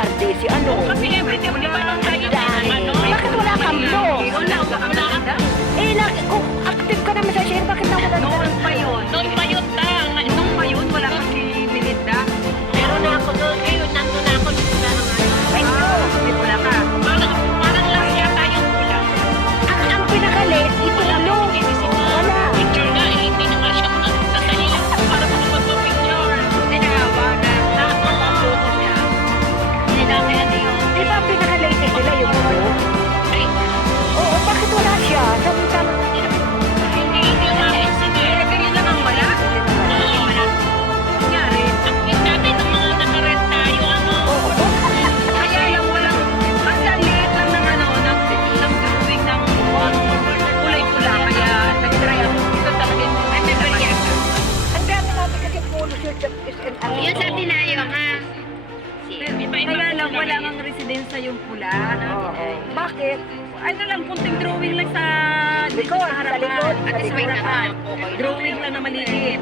RDC, ano? Kasi everyday, di ba nung tayo Dahil, bakit wala kang blue? Wala ka. Eh, kung active ka naman sa share, bakit na wala Noon pa yun. Noon pa yun, Noon pa yun, wala pa si Melinda. Meron na ako doon. Ngayon, nandun na ako dito na ng ano. Ay, no. Wala ka. Parang lang yata yung kulang. Ang pinaka-late, ito blue. Wala. Picture nga, eh, hindi na nga siya makasasali lang para makapagpa-picture. Hindi nagawa na. Ang photo niya. Hindi namin ano yun. Di ba ang pinaka-late nila yung blue? Ay, Oo, bakit wala siya? Samantala, hindi nga eh. Sige. Ganyan lang ang wala. Wala. Nangyari. Ang cute natin ng mga nakarent tayo, ano. Kaya lang walang, kasi ang liit lang ng ano, ng drawing ng kulay-pula. Kaya nag-try ako. Ito talaga yung ang dami natin kasi polo shirt at SNR. Yun sa tinayo, ha? Kaya lang wala ang residensya yung pula. Oo. Bakit? Ano lang, kunting drawing lang sa Likod, sa likod. At least may harapan. naman. Drawing lang na maliit.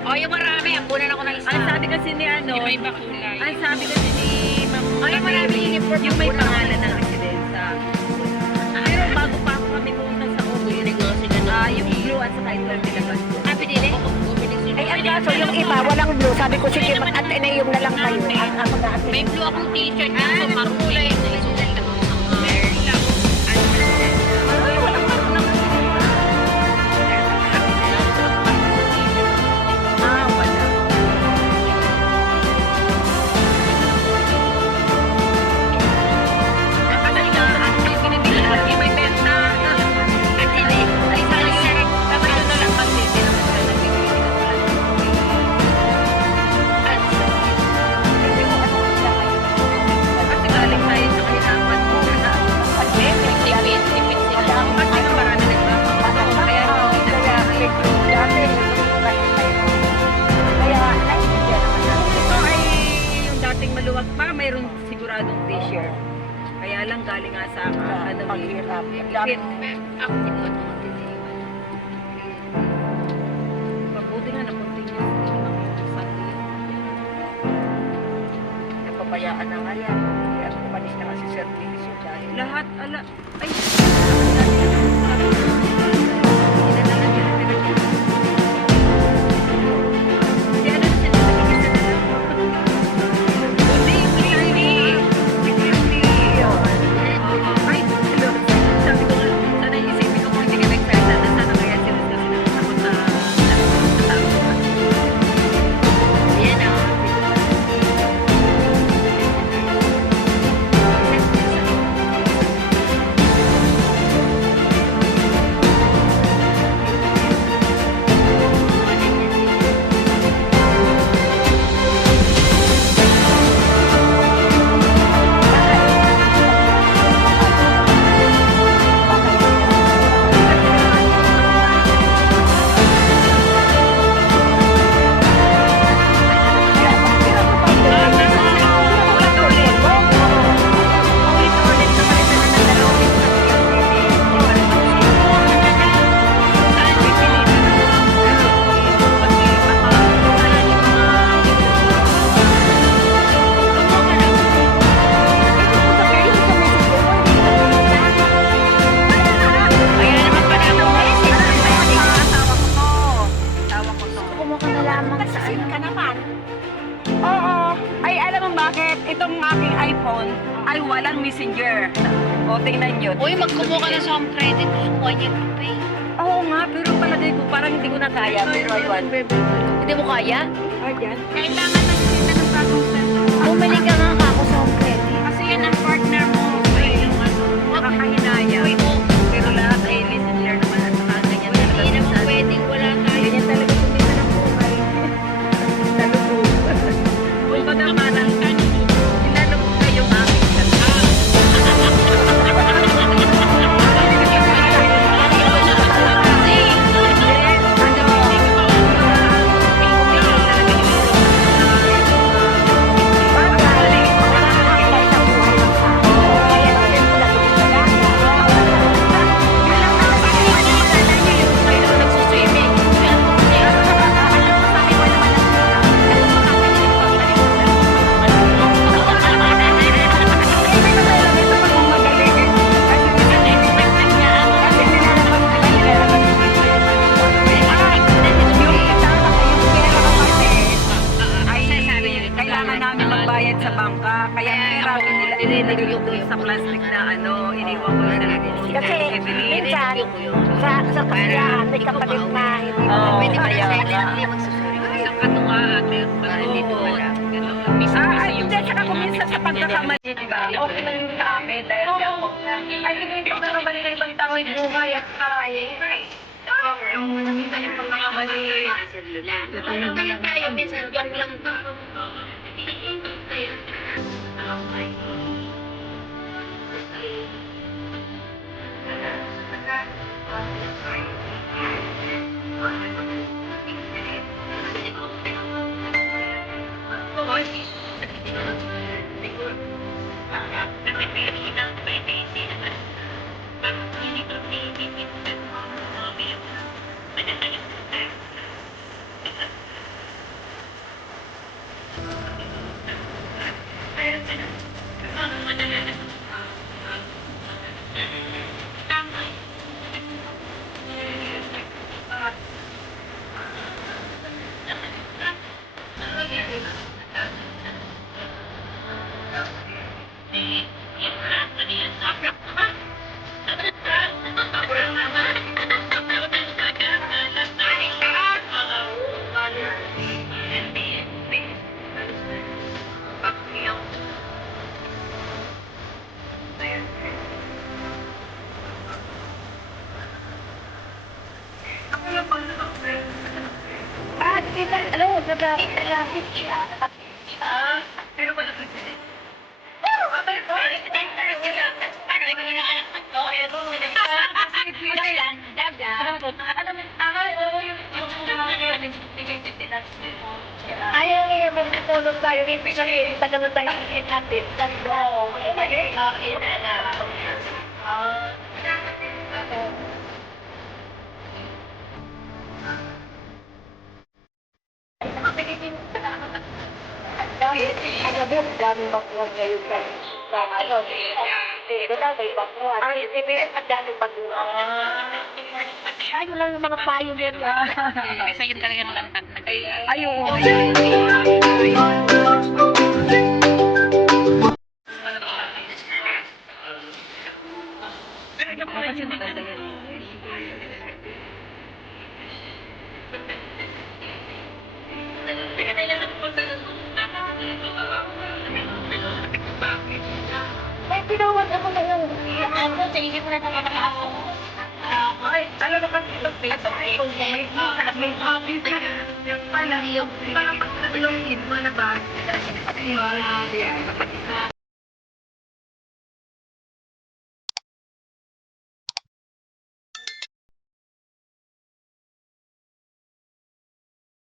O, yung marami. Ang kunan ako ng isa. Ang sabi kasi ni ano, Iba-iba kulay. ang sabi kasi ni Ma'am, Ay, marami uniform. yung may pangalan ng residensya. Pero bago pa ako kami pumunta sa Ogo, yung blue at saka ito ang nilabas ko. Ah, pinili? Ay, ang kaso yung iba, walang blue. Sabi ko, sige, mag-at-ina yung na lang kayo. Ang mag-at-ina. May blue akong t-shirt na so marulay na isulat ako ng mga Ay, walang marunong naman. Ah, wala. Kasi nga, ang pinibili natin, may benta. at hindi. Ay, sarap. Dapat yun na lang kasi, hindi naman sila nagbibigay ng kasi galing tayo sa kahirapan mo na pandemic. Tipid sila. Kasi nga marami nagpapakataon. Kaya hindi na ito ay yung dating maluwag pa, mayroon siguradong t-shirt. Kaya lang galing nga sa ano, Paghirap. fit. Ako din mo ito magtitiwan. Mabuti nga na-continue. Napabayaan na nga yan. Kaya umalis na kasi servisyo dahil. Lahat, ay, Yan o. Kaya naman pala ako Kumuha na lamang sa ano. ka naman. Oo. Ay, alam mo bakit? Itong aking iPhone ay walang messenger. O, tingnan nyo. Uy, magkumuha ka na sa home credit. Kuha niya yung pay. Oo nga, pero palagay ko parang hindi ko na kaya. Pero ayun. Hindi mo kaya? Ayan. Kailangan nagsisimula ng bagong cellphone. Bumili ka nga ako sa home credit. Kasi yan ang partner mo. Ay, yung ano, Nakakahinaya. Uy, oh. Pero lahat ay messenger naman at saka ganyan Hindi talaga. naman minsan. pwedeng wala tayo. Ganyan talaga kumita ng buhay. Nalubog. Kung ko naman ang nilalubog na yung aking kanta. Ano? pera. ako nilagay ko doon sa plastic na ano, iniwan ko yung cellphone. Kasi Evelyn. minsan, sa kasiyahan, may kapalit na hindi mo Oo, pwede kaya kaya nga. Isang katungaan, meron pa rin dito wala. Ay, hindi, saka kung minsan sa pagkakamali, diba? Okay na yung sa amin dahil di ako. Ay, hindi ko na naman na ibang tao yung buhay at kaya. Yung minsan yung pagkakamali. Ganyan tayo, minsan joke lang to. Ah, kita, ano, nag-traffic siya. Pero wala ko Ayaw niya magtutulog tayo, ibig sabihin, tagal na tayo natin. Tatlo, ano ba, daming bakuhan ngayon sa ano, dito na may bakuhan. Ang isipin, ang daming bakuhan. Ayaw lang yung mga payo din. Kasi yun talaga naman Ayaw. May pinawag ako na yung ano, sa isip ko na nakakaaso. Ay, alam mo kasi ito, may hobby ka. Yung pala, yung parang pagkatulungin mo na ba?